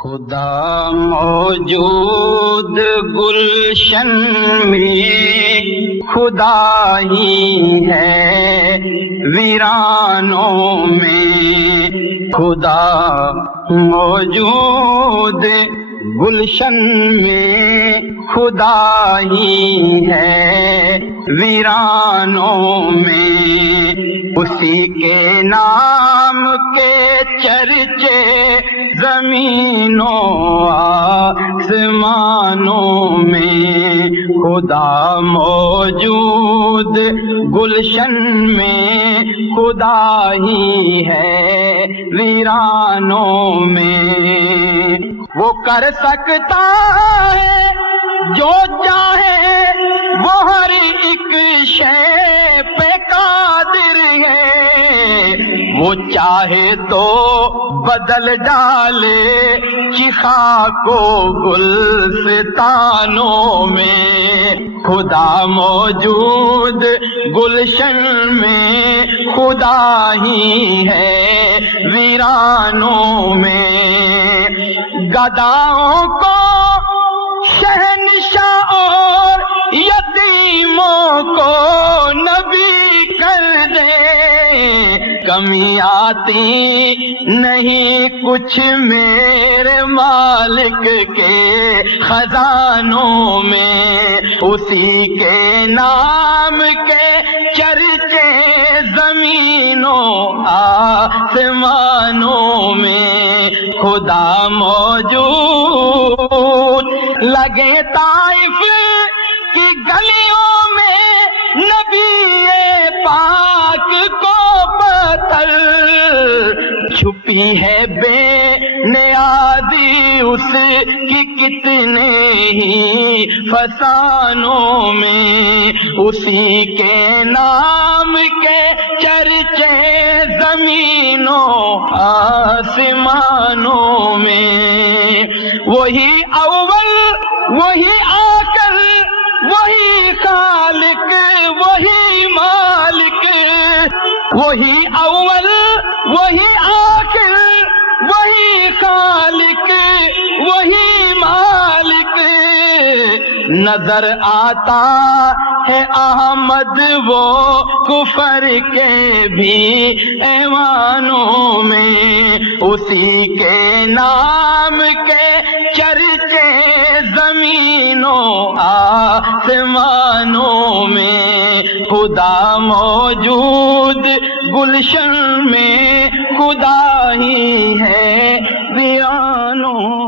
خدا موجود گلشن میں خدا ہی ہے، ویرانوں میں خدا موجود گلشن میں خدا ہی ہے، ویرانوں میں اسی کے نام کے چرچے زمینوں آسمانوں میں خدا موجود گلشن میں خدا ہی ہے، ویرانوں میں وہ کر سکتا ہے جو چاہے، وہ ہر ایک شے پہ قادر ہے، وہ چاہے تو بدل ڈالے خاک و گلستانوں میں خدا موجود گلشن میں خدا ہی ہے، ویرانوں میں گداؤں کو شہنشاہ اور یتیموں کو نبی کر دے، کمی آتی نہیں کچھ میرے مالک کے خزانوں میں، اسی کے نام کے چرچے زمینوں آسمانوں میں خدا موجود لگے طائف کی گلیوں میں نبی پاک کو پتھر، چھپی ہے بے نیازی اس کی کتنے ہی فسانوں میں، اسی کے نام کے چرچے زمینوں آسمانوں میں وہی اول وہی آخر وہی خالق وہی مالک، وہی اول وہی آخر وہی خالق وہی مالک، نظر آتا ہے احمد وہ کفر کے بھی ایوانوں میں، اسی کے نام کے چرچے زمینوں آسمانوں میں خدا موجود گلشن میں خدا ہی ہے، ویرانوں